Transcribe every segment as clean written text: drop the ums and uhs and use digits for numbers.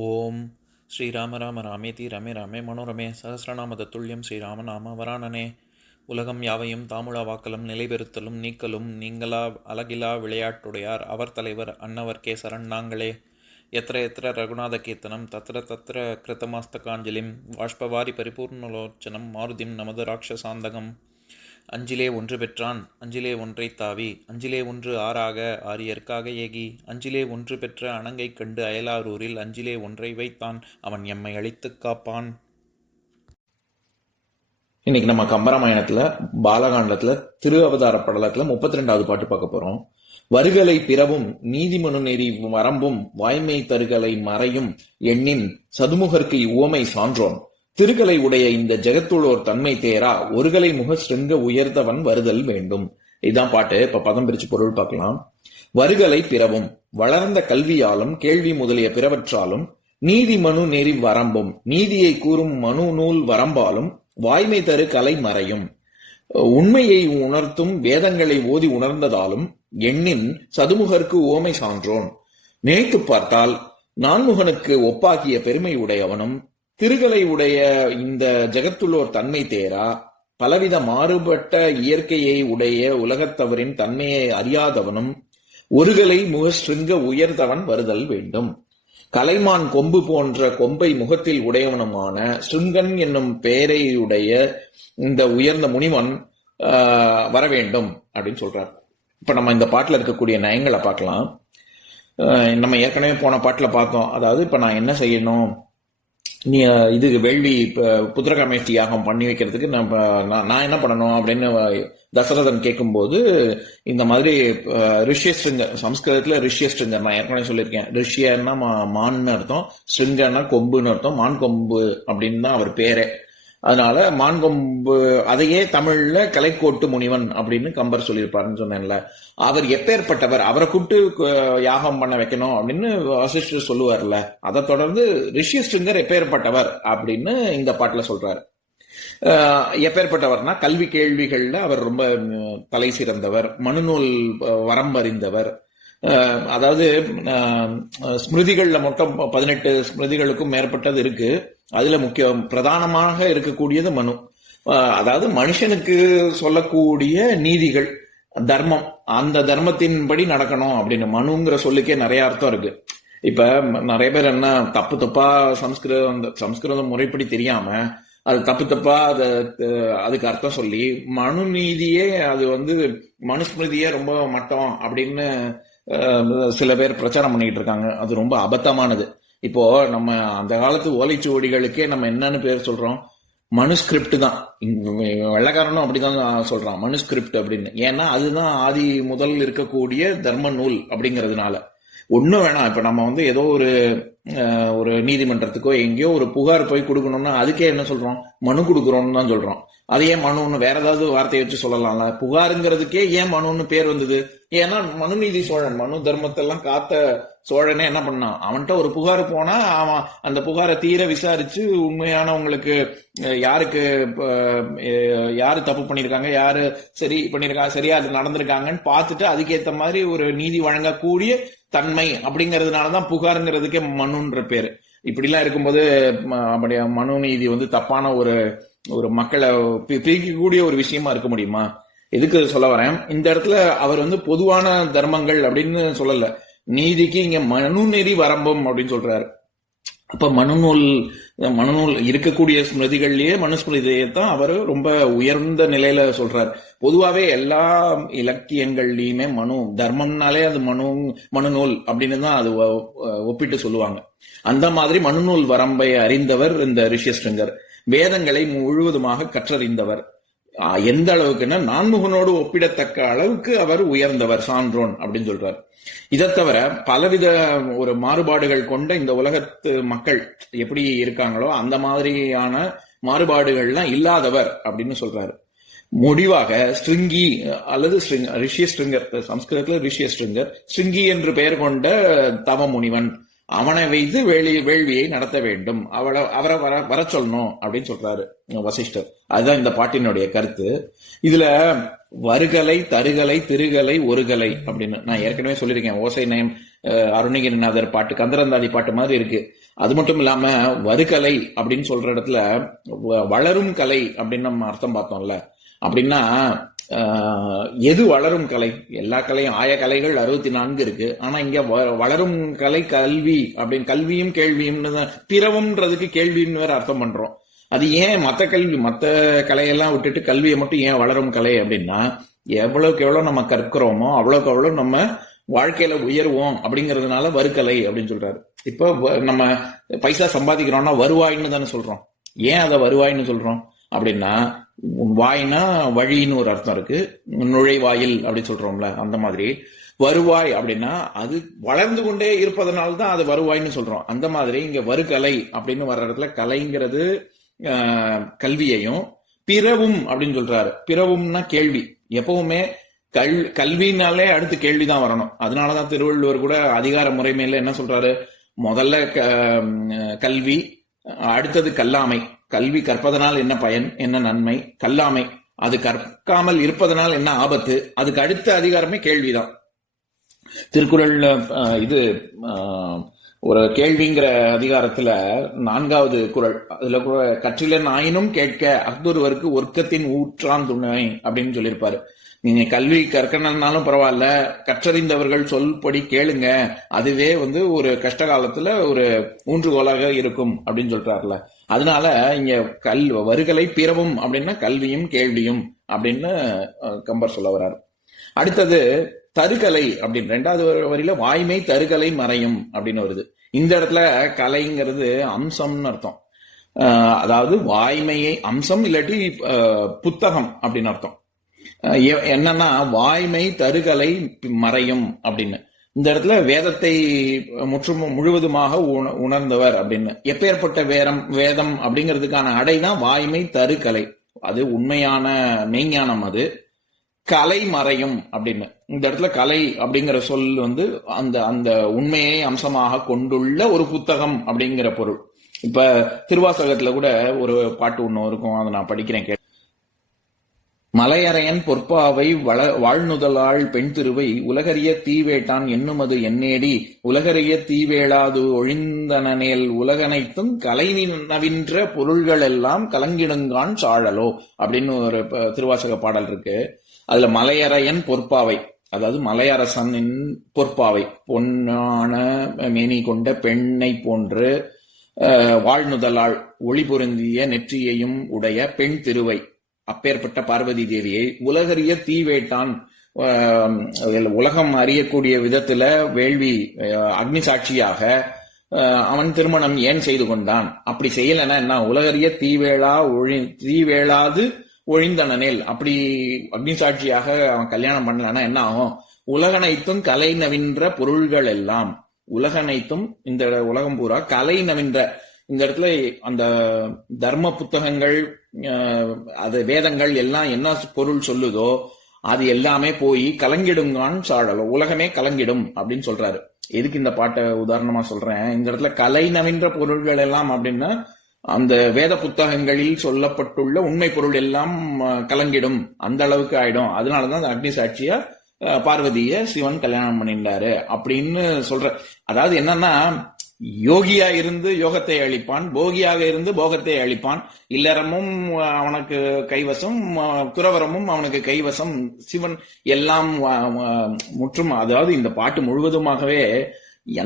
ஓம் ஸ்ரீராம ராம ராமேதி ரமே ராமே மனோரமே சகசிரநாம தத்துல்யம் ஸ்ரீராம நாம வராணனே. உலகம் யாவையும் தாமுழா வாக்கலும் நிலைபெறுத்தலும் நீக்கலும் நீங்களா அழகிலா விளையாட்டுடையார் அவர் தலைவர் அன்னவர் கேசரன் நாங்களே. எத்திர எத்திர ரகுநாத கீர்த்தனம் தத்திர தத்திர கிருத்தமாஸ்தகாஞ்சலிம் வாஷ்பவாரி பரிபூர்ணலோச்சனம் மாருதிம் நமது ராட்சசாந்தகம். அஞ்சிலே ஒன்று பெற்றான் அஞ்சிலே ஒன்றை தாவி அஞ்சிலே ஒன்று ஆறாக ஆரியர்க்காக ஏகி அஞ்சிலே ஒன்று பெற்ற அணங்கை கண்டு அயலாரூரில் அஞ்சிலே ஒன்றை வைத்தான் அவன் எம்மை அழித்துக் காப்பான். இன்னைக்கு நம்ம கம்பராமாயணத்துல பாலகாண்டத்துல திரு அவதார படலத்துல 32வது பாட்டு பார்க்க போறோம். வருகலை பிறவும் நீதிமனு நெறி வரம்பும் வாய்மை தருகலை மறையும் எண்ணின் சதுமுகர்க்கு உவமை சான்றோன் திருகலை உடைய இந்த ஜெகத்துள்ளோர் தன்மை தேரா ஒருகலை முக ஸ்ருங்க உயர்ந்தவன் வருதல் வேண்டும். இதுதான் பாட்டு. இப்ப பதம் பிரிச்சு பொருள் பார்க்கலாம். வருகலை பிறவும் வளர்ந்த கல்வியாலும் கேள்வி முதலிய பிறவற்றாலும் நீதி மனு நெறி வரம்பும் நீதியை கூறும் மனு நூல் வரம்பாலும் வாய்மை தரு கலை மறையும் உண்மையை உணர்த்தும் வேதங்களை ஓதி உணர்ந்ததாலும் எண்ணின் சதுமுகர்க்கு ஓமை சான்றோன் நினைத்து பார்த்தால் நான்முகனுக்கு ஒப்பாக்கிய பெருமை உடையவனும் திருகலை உடைய இந்த ஜெகத்துள்ளோர் தன்மை தேரா பலவித மாறுபட்ட இயற்கையை உடைய உலகத்தவரின் தன்மையை அறியாதவனும் ஒருகலை முக ஸ்ருங்க உயர்ந்தவன் வருதல் வேண்டும். கலைமான் கொம்பு போன்ற கொம்பை முகத்தில் உடையவனுமான ஸ்ருங்கன் என்னும் பெயரையுடைய இந்த உயர்ந்த முனிவன் வர வேண்டும் அப்படின்னு சொல்றார். இப்ப நம்ம இந்த பாட்டுல இருக்கக்கூடிய நயங்களை பார்க்கலாம். நம்ம ஏற்கனவே போன பாட்டுல பார்த்தோம். அதாவது இப்ப நான் என்ன செய்யணும், நீ இது வேள்வி புத்திரகாமேஷ்டி யாகம் பண்ணி வைக்கிறதுக்கு நான் என்ன பண்ணணும் அப்படின்னு தசரதன் கேட்கும்போது இந்த மாதிரி ரிஷ்யஸ்ருங்கர், சம்ஸ்கிருதத்துல ரிஷ்யஸ்ருங்கர் நான் ஏற்கனவே சொல்லியிருக்கேன். ரிஷ்யன்னா மான்னு அர்த்தம், ஸ்ருங்கன்னா கொம்புன்னு அர்த்தம், மான் கொம்பு அப்படின்னு தான் அவர் பேரே. அதனால மான்கொம்பு அதையே தமிழ்ல கலைக்கோட்டு முனிவன் அப்படின்னு கம்பர் சொல்லியிருப்பாருன்னு சொன்னேன்ல. அவர் எப்பேற்பட்டவர், அவரை கூப்பிட்டு யாகம் பண்ண வைக்கணும் அப்படின்னு வசிஷ்டர் சொல்லுவார்ல. அதை தொடர்ந்து ரிஷிஸ்ருங்கர் எப்பேற்பட்டவர் அப்படின்னு இந்த பாட்டுல சொல்றாரு. எப்பேற்பட்டவர்னா கல்வி கேள்விகள்ல அவர் ரொம்ப தலை சிறந்தவர், மனுநூல் வரம்பறிந்தவர். அதாவது ஸ்மிருதிகள்ல மொத்தம் 18 ஸ்மிருதிகளுக்கும் மேற்பட்டது இருக்கு. அதுல பிரதானமாக இருக்கக்கூடியது மனு. அதாவது மனுஷனுக்கு சொல்லக்கூடிய நீதிகள், தர்மம், அந்த தர்மத்தின்படி நடக்கணும் அப்படின்னு மனுங்கிற சொல்லுக்கே நிறைய அர்த்தம் இருக்கு. இப்ப நிறைய பேர் என்ன தப்பு தப்பா சம்ஸ்கிருதம் முறைப்படி தெரியாம அது தப்பு தப்பா அதுக்கு அர்த்தம் சொல்லி மனு நீதியே அது மனுஸ்மிருதியே ரொம்ப மட்டம் அப்படின்னு சில பேர் பிரச்சாரம் பண்ணிட்டு இருக்காங்க. அது ரொம்ப அபத்தமானது. இப்போ நம்ம அந்த காலத்து ஓலைச்சுவடிகளுக்கே நம்ம என்னன்னு பேர் சொல்றோம், மனுஸ்கிரிப்ட் தான். வெள்ளக்காரனும் அப்படிதான் சொல்றான் மனுஸ்கிரிப்ட் அப்படின்னு. ஏன்னா அதுதான் ஆதி முதல் இருக்கக்கூடிய தர்ம நூல் அப்படிங்கிறதுனால. ஒண்ணும் வேணாம். இப்ப நம்ம ஏதோ ஒரு நீதிமன்றத்துக்கோ எங்கேயோ ஒரு புகார் போய் கொடுக்கணும்னா அதுக்கே என்ன சொல்றோம், மனு கொடுக்குறோம்னு தான் சொல்றோம். அதையே மனுன்னு வேற ஏதாவது வார்த்தையை வச்சு சொல்லலாம்ல. புகாருங்கிறதுக்கே ஏன் மனுன்னு பேர் வந்தது? ஏன்னா மனுநீதி சோழன், மனு தர்மத்தெல்லாம் காத்த சோழனே என்ன பண்ணான், அவன்கிட்ட ஒரு புகார் போனா அவன் அந்த புகாரை தீர விசாரிச்சு உண்மையானவங்களுக்கு யாரு தப்பு பண்ணிருக்காங்க, யாரு சரி பண்ணிருக்காங்க, சரியா அது நடந்திருக்காங்கன்னு பார்த்துட்டு அதுக்கேத்த மாதிரி ஒரு நீதி வழங்கக்கூடிய தன்மை அப்படிங்கறதுனாலதான் புகாருங்கிறதுக்கே மனுன்ற பேரு. இப்படிலாம் இருக்கும்போது மனு நீதி தப்பான ஒரு மக்களை பிரிக்கக்கூடிய ஒரு விஷயமா இருக்க முடியுமா? எதுக்கு சொல்ல வரேன், இந்த இடத்துல அவர் பொதுவான தர்மங்கள் அப்படின்னு சொல்லல, நீதிக்கு இங்க மனு நெறி வரம்பும் அப்படின்னு சொல்றாரு. அப்ப மனுநூல் இருக்கக்கூடிய ஸ்மிருதிகள்லயே மனுஸ்மிருதியை தான் அவர் ரொம்ப உயர்ந்த நிலையில சொல்றாரு. பொதுவாவே எல்லா இலக்கியங்கள்லயுமே தர்மம்னாலே அது மனுநூல் அப்படின்னு தான் அது ஒப்பிட்டு சொல்லுவாங்க. அந்த மாதிரி மனுநூல் வரம்பை அறிந்தவர் இந்த ரிஷியஸ்ருங்கர். வேதங்களை முழுவதுமாக கற்றறிந்தவர். எந்த அளவுக்குன்னா நான்முகனோடு ஒப்பிடத்தக்க அளவுக்கு அவர் உயர்ந்தவர், சான்றோன் அப்படின்னு சொல்றார். இதை தவிர பலவித ஒரு மாறுபாடுகள் கொண்ட இந்த உலகத்து மக்கள் எப்படி இருக்காங்களோ அந்த மாதிரியான மாறுபாடுகள்லாம் இல்லாதவர் அப்படின்னு சொல்றாரு. முடிவாக ஸ்ருங்கி அல்லது ரிஷியஸ்ருங்கர், சம்ஸ்கிருதத்துல ரிஷியஸ்ருங்கர், ஸ்ருங்கி என்று பெயர் கொண்ட தவ முனிவன், அவனை வைத்து வேள்வியை நடத்த வேண்டும், அவரை வர சொல்லணும் அப்படின்னு சொல்றாரு வசிஷ்டர். அதுதான் இந்த பாட்டினுடைய கருத்து. இதுல வருகலை, தருகலை, திருகலை, ஒருகலை அப்படின்னு நான் ஏற்கனவே சொல்லியிருக்கேன். ஓசை நயம் அருணகிரிநாதர் பாட்டு, கந்தரந்தாதி பாட்டு மாதிரி இருக்கு. அது மட்டும் இல்லாம வருகலை அப்படின்னு சொல்ற இடத்துல வளரும் கலை அப்படின்னு நம்ம அர்த்தம் பார்த்தோம்ல. அப்படின்னா எது வளரும் கலை? எல்லா கலையும், ஆய கலைகள் 64 இருக்கு. ஆனா இங்க வளரும் கலை கல்வி அப்படின்னு, கல்வியும் கேள்வியும் பிறவும்ன்றதுக்கு கேள்வின்னு வேற அர்த்தம் பண்றோம். அது ஏன் மத்த கல்வி, மத்த கலையெல்லாம் விட்டுட்டு கல்வியை மட்டும் ஏன் வளரும் கலை அப்படின்னா, எவ்வளவுக்கு எவ்வளவு நம்ம கற்கிறோமோ அவ்வளவுக்கு அவ்வளவு நம்ம வாழ்க்கையில உயர்வோம் அப்படிங்கறதுனால வருக்கலை அப்படின்னு சொல்றாரு. இப்போ நம்ம பைசா சம்பாதிக்கிறோம்னா வருவாய்ன்னு தானே சொல்றோம். ஏன் அதை வருவாய்ன்னு சொல்றோம் அப்படின்னா, வாய்னா வழின்னு ஒரு அர்த்தம் இருக்கு, நுழைவாயில் அப்படி சொல்றோம்ல, அந்த மாதிரி வருவாய் அப்படின்னா அது வளர்ந்து கொண்டே இருப்பதனால்தான் அது வருவாய்ன்னு சொல்றோம். அந்த மாதிரி இங்க வருகலை அப்படின்னு வர்ற இடத்துல கலைங்கிறது கல்வியையும், பிறவும் அப்படின்னு சொல்றாரு. பிறவும்னா கேள்வி. எப்பவுமே கல்வினாலே அடுத்து கேள்விதான் வரணும். அதனாலதான் திருவள்ளுவர் கூட அதிகார முறைமையில என்ன சொல்றாரு, முதல்ல கல்வி, அடுத்தது கல்லாமை. கல்வி கற்பதனால் என்ன பயன், என்ன நன்மை, கல்லாமை அது கற்காமல் இருப்பதனால் என்ன ஆபத்து, அதுக்கு அடுத்த அதிகாரமே கேள்விதான். திருக்குறள்ல இது ஒரு கேள்விங்கிற அதிகாரத்துல 4வது குறள், அதுல கூட கற்றிலன் ஆயினும் கேட்க அஃதொருவருக்கு ஒர்க்கத்தின் ஊற்றான் துணை அப்படின்னு சொல்லியிருப்பாரு. நீங்க கல்வி கற்கணும்னாலும் பரவாயில்ல, கற்றறிந்தவர்கள் சொல்படி கேளுங்க, அதுவே ஒரு கஷ்ட காலத்துல ஒரு ஊன்றுகோலாக இருக்கும் அப்படின்னு சொல்றாருல. அதனால இங்க வருகலை பிறவும் அப்படின்னா கல்வியும் கேள்வியும் அப்படின்னு கம்பர் சொல்ல வர்றாரு. அடுத்தது தருகலை அப்படின்னு 2வது வரியில வாய்மை தருகலை மறையும் அப்படின்னு வருது. இந்த இடத்துல கலைங்கிறது அம்சம்னு அர்த்தம். அதாவது வாய்மையை அம்சம் இல்லாட்டி புத்தகம் அப்படின்னு அர்த்தம். என்னன்னா வாய்மை தருகலை மறையும் அப்படின்னு. இந்த இடத்துல வேதத்தை முழுவதுமாக உணர்ந்தவர் அப்படின்னு. எப்பேற்பட்ட வேதம் அப்படிங்கிறதுக்கான அடைதான் வாய்மை தருகலை. அது உண்மையான மெய்ஞானம். அது கலை மறையும் அப்படின்னு. இந்த இடத்துல கலை அப்படிங்கிற சொல் அந்த அந்த உண்மையை அம்சமாக கொண்டுள்ள ஒரு புத்தகம் அப்படிங்கிற பொருள். இப்ப திருவாசகத்துல கூட ஒரு பாட்டு ஒண்ணு இருக்கும், அதை நான் படிக்கிறேன். மலையறையன் பொற்பாவை வாழ்நுதலாள் பெண் திருவை உலகறிய தீவேட்டான் எண்ணுமது எண்ணேடி உலகறிய தீவேளாது ஒழிந்தனேல் உலகனைத்தும் கலை நவின்ற பொருள்கள் எல்லாம் கலங்கிடுங்கான் சாழலோ அப்படின்னு ஒரு திருவாசக பாடல் இருக்கு. அதுல மலையறையன் பொற்பாவை, அதாவது மலையரசனின் பொற்பாவை, பொன்னான மேனி கொண்ட பெண்ணை போன்று வாழ்நுதலாள் ஒளி பொருந்திய நெற்றியையும் உடைய பெண் திருவை, அப்பேற்பட்ட பார்வதி தேவியை உலகறிய தீவேட்டான், உலகம் அறியக்கூடிய விதத்துல வேள்வி அக்னி சாட்சியாக அவன் திருமணம் ஏன் செய்து கொண்டான்? அப்படி செய்யலன்னா என்ன, உலகறிய தீவேளாது ஒழிந்தனேல், அப்படி அக்னி சாட்சியாக அவன் கல்யாணம் பண்ணலன்னா என்ன ஆகும்? உலகனைத்தும் கலை நவின்ற பொருள்கள் எல்லாம், உலகனைத்தும் இந்த உலகம் பூரா கலை நவின்ற, இந்த இடத்துல அந்த தர்ம புத்தகங்கள், அது வேதங்கள் எல்லாம் என்ன பொருள் சொல்லுதோ அது எல்லாமே போய் கலங்கிடுங்கான் சாழலும், உலகமே கலங்கிடும் அப்படின்னு சொல்றாரு. எதுக்கு இந்த பாட்டை உதாரணமா சொல்றேன்? இந்த இடத்துல கலை நவின்ற பொருள்கள் எல்லாம் அப்படின்னா அந்த வேத புத்தகங்களில் சொல்லப்பட்டுள்ள உண்மை பொருள் எல்லாம் கலங்கிடும், அந்த அளவுக்கு ஆயிடும். அதனாலதான் அக்னி சாட்சியா பார்வதிய சிவன் கல்யாணம் பண்ணிட்டாரு அப்படின்னு சொல்ற. அதாவது என்னன்னா, யோகியா இருந்து யோகத்தை அளிப்பான், போகியாக இருந்து போகத்தை அளிப்பான், இல்லறமும் அவனுக்கு கைவசம், துறவரமும் அவனுக்கு கைவசம், சிவன் எல்லாம் முற்றும். அதாவது இந்த பாட்டு முழுவதுமாகவே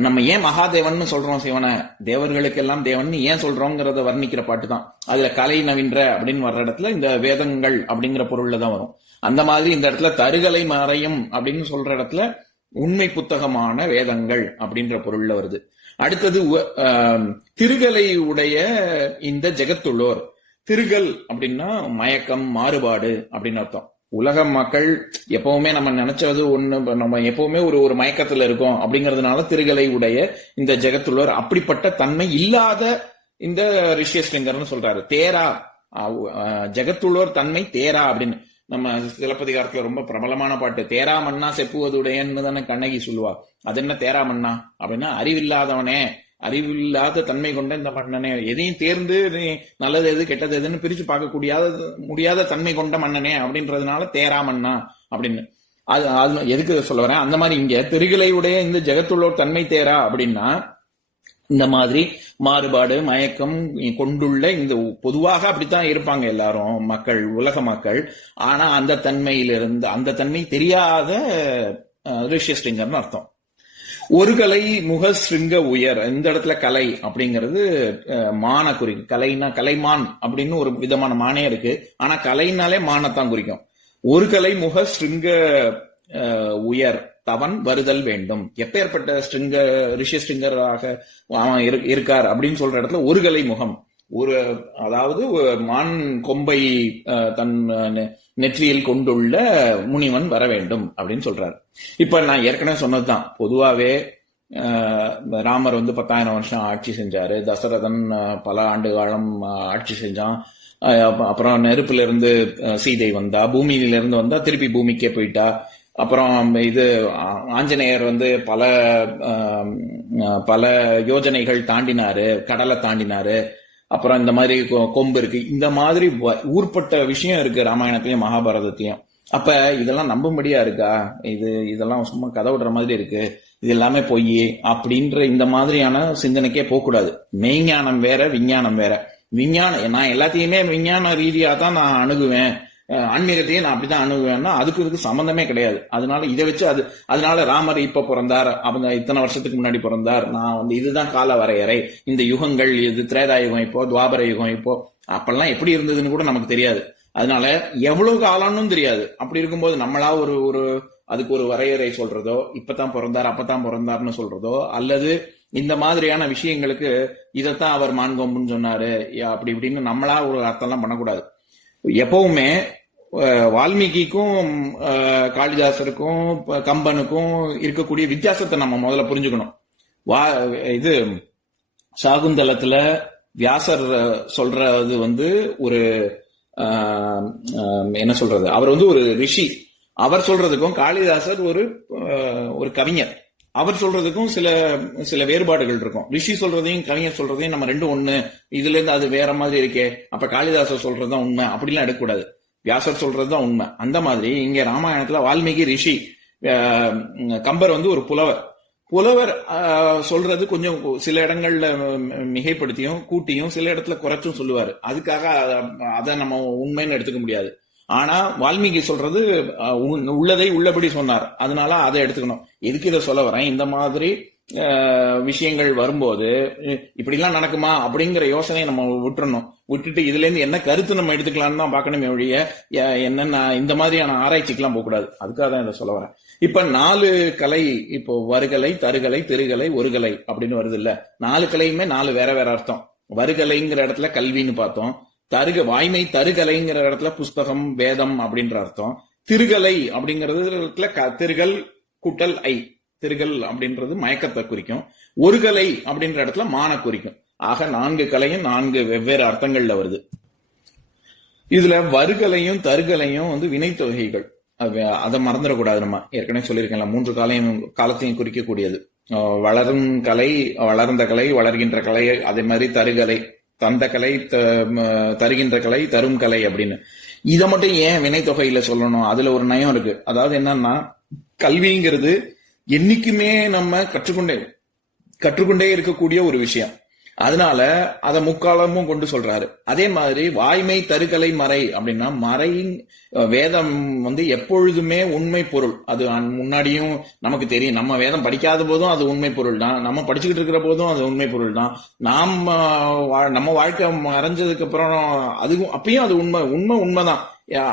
நம்ம ஏன் மகாதேவன் சொல்றோம், சிவனை தேவர்களுக்கெல்லாம் தேவன் ஏன் சொல்றோங்கிறத வர்ணிக்கிற பாட்டு தான். அதுல கலை நவின்ற அப்படின்னு வர்ற இடத்துல இந்த வேதங்கள் அப்படிங்கிற பொருள்ல தான் வரும். அந்த மாதிரி இந்த இடத்துல தருகலை மறையும் அப்படின்னு சொல்ற இடத்துல உண்மை புத்தகமான வேதங்கள் அப்படின்ற பொருள்ல வருது. அடுத்தது திருகலை உடைய இந்த ஜெகத்துள்ளோர். திருகல் அப்படின்னா மயக்கம், மாறுபாடு அப்படின்னு அர்த்தம். உலக மக்கள் எப்பவுமே நம்ம நினைச்சது ஒண்ணு, நம்ம எப்பவுமே ஒரு மயக்கத்துல இருக்கோம் அப்படிங்கறதுனால திருகலை உடைய இந்த ஜெகத்துள்ளோர், அப்படிப்பட்ட தன்மை இல்லாத இந்த ரிஷியஸ்லிங்கர்னு சொல்றாரு. தேரா ஜெகத்துள்ளோர் தன்மை தேரா அப்படின்னு. நம்ம சிலப்பதிகாரத்துல ரொம்ப பிரபலமான பாட்டு, தேரா மன்னா செப்புவதுடையன்னு தானே கண்ணகி சொல்லுவா. அது என்ன தேரா மன்னா அப்படின்னா, அறிவில்லாதவனே, அறிவில்லாத தன்மை கொண்ட இந்த மன்னனே, எதையும் தேர்ந்து நல்லது எது கெட்டது எதுன்னு பிரிச்சு பார்க்க முடியாத தன்மை கொண்ட மன்னனே அப்படின்றதுனால தேரா மன்னா அப்படின்னு. அது அது எதுக்கு சொல்ல வரேன், அந்த மாதிரி இங்க திருகலையுடைய இந்த ஜெகத்துள்ளோர் தன்மை தேரா அப்படின்னா இந்த மாதிரி மாறுபாடு மயக்கம் கொண்டுள்ள இந்த பொதுவாக அப்படித்தான் இருப்பாங்க எல்லாரும் மக்கள், உலக மக்கள். ஆனா அந்த தன்மையிலிருந்து அந்த தன்மை தெரியாத ரிஷியஸ்டிங்கர்னு அர்த்தம். ஒரு கலை முக ஸ்ருங்க உயர், இந்த இடத்துல கலை அப்படிங்கிறது மான குறிக்கும். கலைனா கலைமான் அப்படின்னு ஒரு விதமான மானே இருக்கு, ஆனா கலைனாலே மானத்தான் குறிக்கும். ஒரு கலை முக ஸ்ருங்க உயர் தவன் வருதல் வேண்டும். எப்பேற்பட்ட ரிஷி ஸ்ட்ரிங்கராக அவன் இருக்கார் அப்படின்னு சொல்ற இடத்துல ஒரு கலை முகம், ஒரு அதாவது மான் கொம்பை தன் நெற்றியில் கொண்டுள்ள முனிவன் வர வேண்டும் அப்படின்னு சொல்றாரு. இப்ப நான் ஏற்கனவே சொன்னதுதான், பொதுவாவே ராமர் 10,000 வருஷம் ஆட்சி செஞ்சாரு, தசரதன் பல ஆண்டு காலம் ஆட்சி செஞ்சான். அப்புறம் நெருப்புல இருந்து சீதை வந்தா, பூமியில இருந்து வந்தா திருப்பி பூமிக்கே போயிட்டா. அப்புறம் ஆஞ்சநேயர் பல யோஜனைகள் தாண்டினாரு, கடலை தாண்டினாரு. அப்புறம் இந்த மாதிரி கொம்பு இருக்கு, இந்த மாதிரி ஊர்பட்ட விஷயம் இருக்கு ராமாயணத்திலயும் மகாபாரதத்திலயும். அப்ப இதெல்லாம் நம்பும்படியா இருக்கா? இதெல்லாம் சும்மா கதை விடுற மாதிரி இருக்கு, இது எல்லாமே பொய் அப்படின்ற இந்த மாதிரியான சிந்தனைக்கே போகக்கூடாது. மெய்ஞானம் வேற, விஞ்ஞானம் வேற. நான் எல்லாத்தையுமே விஞ்ஞான ரீதியா தான் நான் அணுகுவேன், ஆன்மீகத்தையும் நான் அப்படிதான் அணுகுவேன்னா அதுக்கு இதுக்கு சம்பந்தமே கிடையாது. அதனால இதை வச்சு அதனால ராமர் இப்ப பிறந்தார், அவங்க இத்தனை வருஷத்துக்கு முன்னாடி பிறந்தார், நான் இதுதான் கால வரையறை, இந்த யுகங்கள் இது திரேதா யுகம் இப்போ, துவாபர யுகம் இப்போ, அப்பெல்லாம் எப்படி இருந்ததுன்னு கூட நமக்கு தெரியாது. அதனால எவ்வளவு காலம்னு தெரியாது. அப்படி இருக்கும்போது நம்மளா ஒரு அதுக்கு ஒரு வரையறை சொல்றதோ, இப்பதான் பிறந்தார் அப்பதான் பிறந்தார்னு சொல்றதோ, அல்லது இந்த மாதிரியான விஷயங்களுக்கு இதைத்தான் அவர் மான்கொம்புன்னு சொன்னாரு அப்படி இப்படின்னு நம்மளா ஒரு அர்த்தம்லாம் பண்ணக்கூடாது. எப்பவுமே வால்மீகிக்கும் காளிதாசருக்கும் கம்பனுக்கும் இருக்கக்கூடிய வித்தியாசத்தை நம்ம முதல்ல புரிஞ்சுக்கணும். இது சாகுந்தலத்துல வியாசர் சொல்றது ஒரு என்ன சொல்றது, அவர் ஒரு ரிஷி. அவர் சொல்றதுக்கும் காளிதாசர் ஒரு கவிஞர், அவர் சொல்றதுக்கும் சில வேறுபாடுகள் இருக்கும். ரிஷி சொல்றதையும் கவிஞர் சொல்றதையும் நம்ம ரெண்டும் ஒண்ணு, இதுல இருந்து அது வேற மாதிரி இருக்கே, அப்ப காளிதாசர் சொல்றதுதான் உண்மை அப்படிலாம் எடுக்கக்கூடாது. வியாசர் சொல்றதுதான் உண்மை. அந்த மாதிரி இங்க ராமாயணத்துல வால்மீகி ரிஷி, கம்பர் ஒரு புலவர் சொல்றது கொஞ்சம் சில இடங்கள்ல மிகைப்படுத்தியும் கூட்டியும் சில இடத்துல குறைச்சும் சொல்லுவாரு. அதுக்காக அதை நம்ம உண்மைன்னு எடுத்துக்க முடியாது. ஆனா வால்மீகி சொல்றது உள்ளதை உள்ளபடி சொன்னார், அதனால அதை எடுத்துக்கணும். எதுக்கு இதை சொல்ல வரேன், இந்த மாதிரி விஷயங்கள் வரும்போது இப்படிலாம் நடக்குமா அப்படிங்கிற யோசனையை நம்ம விட்டுட்டு இதுல இருந்து என்ன கருத்து நம்ம எடுத்துக்கலாம்னு தான் பார்க்கணுமே ஒழிய என்னென்ன இந்த மாதிரியான ஆராய்ச்சிக்கெல்லாம் போகக்கூடாது. அதுக்காக தான் இதை சொல்ல வரேன். இப்ப 4 கலை, இப்போ வருகலை, தருகலை, திருகலை, ஒருகலை அப்படின்னு வருது இல்ல. 4 கலையுமே 4 வேற வேற அர்த்தம். வருகலைங்கிற இடத்துல கல்வின்னு பார்த்தோம், வாய்மை தருகலைங்கிற இடத்துல புஸ்தகம் வேதம் அப்படின்ற அர்த்தம். திருகலை அப்படிங்கறது திருகல் கூட்டல் ஐ, திருகல் அப்படின்றது மயக்கத்தை குறிக்கும். ஒருகலை அப்படின்ற இடத்துல மான குறிக்கும். ஆக 4 கலையும் 4 வெவ்வேறு அர்த்தங்கள்ல வருது. இதுல வருகலையும் தருகலையும் வினைத்தொகைகள், அதை மறந்துடக்கூடாது. நம்ம ஏற்கனவே சொல்லியிருக்கேன், 3 காலத்தையும் குறிக்கக்கூடியது. வளரும் கலை, வளர்ந்த கலை, வளர்கின்ற கலை, அதே மாதிரி தருகலை, தந்த கலை, தருகின்ற கலை, தரும் கலை அப்படின்னு. இதை மட்டும் ஏன் வினைத்தொகையில சொல்லணும்? அதுல ஒரு நயம் இருக்கு. அதாவது என்னன்னா, கல்விங்கிறது என்னைக்குமே நம்ம கற்றுக்கொண்டே இருக்கக்கூடிய ஒரு விஷயம். அதனால அதை முக்காலமும் கொண்டு சொல்றாரு. அதே மாதிரி வாய்மை தருகலை மறை அப்படின்னா, மறையின் வேதம் எப்பொழுதுமே உண்மை பொருள். அது முன்னாடியும் நமக்கு தெரியும். நம்ம வேதம் படிக்காத போதும் அது உண்மை பொருள் தான், நம்ம படிச்சுக்கிட்டு இருக்கிற போதும் அது உண்மை பொருள் தான். நம்ம வாழ்க்கை மறைஞ்சதுக்கு அப்புறம் அதுவும் அப்பயும் அது உண்மைதான்.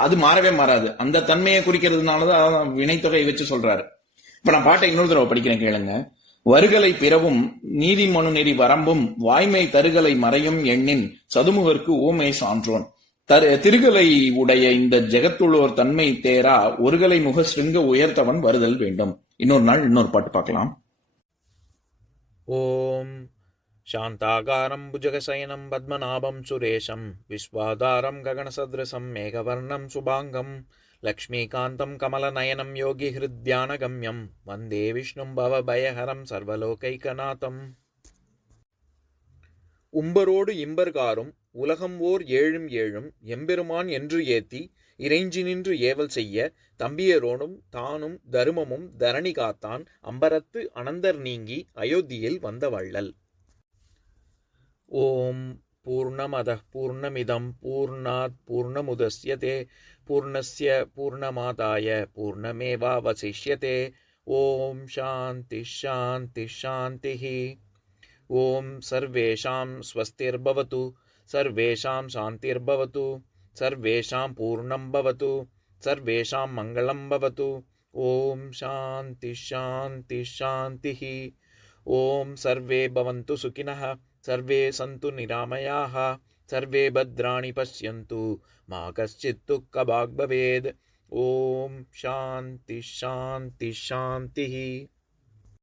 அது மாறவே மாறாது. அந்த தன்மையை குறிக்கிறதுனாலதான் வினைத்தொகை வச்சு சொல்றாரு. இப்ப நான் பாட்டை இன்னொரு தடவை படிக்கிறேன், கேளுங்க. வருகலை பிறவும் நீதி மனு நெறி வரம்பும் வாய்மை தருகலை மறையும் எண்ணின் சதுமுகற்கு ஓமை சான்றோன். திருகலை உடைய இந்த ஜெகத்துள்ளோர் தன்மை தேரா ஒருகலை முக ஸ்ருங்க உயர்த்தவன் வருதல் வேண்டும். இன்னொரு நாள் இன்னொரு பாட்டு பார்க்கலாம். ஓம் சாந்தாகாரம் புஜகசயனம் பத்மநாபம் சுரேஷம் விஸ்வாதாரம் ககனசத்ருசம் மேகவர்ணம் சுபாங்கம் லக்ஷ்மீகாந்தம் கமலநயனம் யோகி ஹிருத்யானகம்யம் வந்தே விஷ்ணும் பவபயஹரம் சர்வலோகைகநாதம். உம்பரோடு இம்பர்காரும் உலகம் ஓர் ஏழும் ஏழும் எம்பெருமான் என்று ஏத்தி இறைஞ்சி நின்று ஏவல் செய்ய தம்பியரோனும் தானும் தருமமும் தரணி காத்தான் அம்பரத்து அனந்தர் நீங்கி அயோத்தியில் வந்த வள்ளல். ஓம் பூர்ணமதః பூர்ணமிதம் பூர்ணாத் பூர்ணமுதஸ்யதே பூர்ணஸ்ய பூர்ணமாதாய பூர்ணமேவாவசிஷ்யதே. ஓம் சாந்தி ஷாந்தி ஷாந்திः. ஓம் சர்வேஷாம் ஸ்வஸ்திர்பவது சர்வேஷாம் சாந்திர்பவது சர்வேஷாம் பூர்ணம் பவது சர்வேஷாம் மங்களம் பவது. ஓம் சாந்தி ஷாந்தி ஷாந்திः. ஓம் சர்வே பவந்து சுகினः சர்வே சந்து நிராமயாः சர்வே பத்ராணி பஷ்யந்து மா கஷ்சித் துக்கபாக் பவேத். ஓம் சாந்தி ஷாந்தி ஷாந்திः.